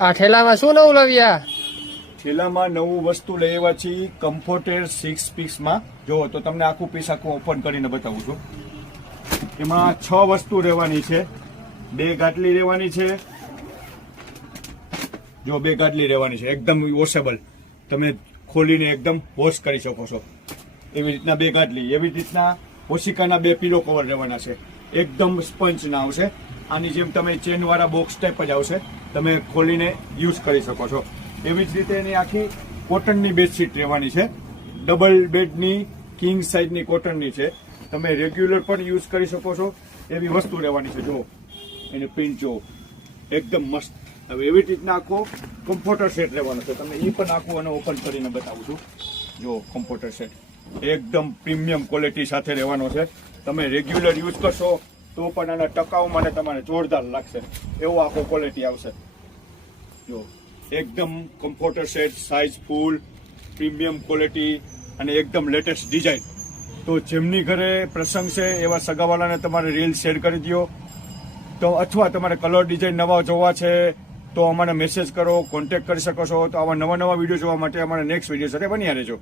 આ ઠેલામાં શું નવું લાવ્યા? થેલામાં નવું વસ્તુ લઈ આવ્યા છીએ કમ્ફર્ટેર 6 પીસમાં. જો તો તમને આખું પીસ આખું ઓપન કરીને બતાવું છું. એમાં 6 વસ્તુ રહેવાની છે. 2 ગાટલી રહેવાની છે. જો 2 ગાટલી રહેવાની છે, એકદમ વોશેબલ. તમે ખોલીને એકદમ વોશ કરી શકો છો એવી રીતના 2 ગાટલી. એવી રીતના ઓશિકાના 2 પીલો કવર રહેવાના છે, એકદમ સ્પંચ ના આવશે. આની જેમ તમે ચેન વાળા બોક્સ ટાઈપ જ આવશે, તમે ખોલીને યુઝ કરી શકો છો. એવી જ રીતે એની આખી કોટનની બેડશીટ રહેવાની છે, ડબલ બેડની કિંગ સાઇઝની કોટનની છે. તમે રેગ્યુલર પણ યુઝ કરી શકો છો એવી વસ્તુ રહેવાની છે. જો એને પ્રિન્ટ જો એકદમ મસ્ત. હવે એવી રીતના આખો કમ્ફર્ટર સેટ રહેવાનો છે. તમને એ પણ આખું અને ઓપન કરીને બતાવું છું. જો કમ્ફર્ટર સેટ એકદમ પ્રીમિયમ ક્વોલિટી સાથે રહેવાનો છે. તમે રેગ્યુલર યુઝ કરશો તો પણ આના ટકાઉમાં તમારે જોરદાર લાગશે એવો આખો ક્વોલિટી આવશે. જો એકદમ કમ્ફર્ટર સેટ, સાઇઝ ફૂલ, પ્રીમિયમ ક્વોલિટી અને એકદમ લેટેસ્ટ ડિઝાઇન. તો જેમની ઘરે પ્રસંગ છે એવા સગાવાલાને તમારે રીલ શેર કરી દો. તો અથવા તમારે કલર ડિઝાઇન નવા જોવા છે તો અમારે મેસેજ કરો, કોન્ટેક્ટ કરી શકો છો. તો આવા નવા વિડીયો જોવા માટે અમારા નેક્સ્ટ વિડીયો સાથે બન્યા રહેજો.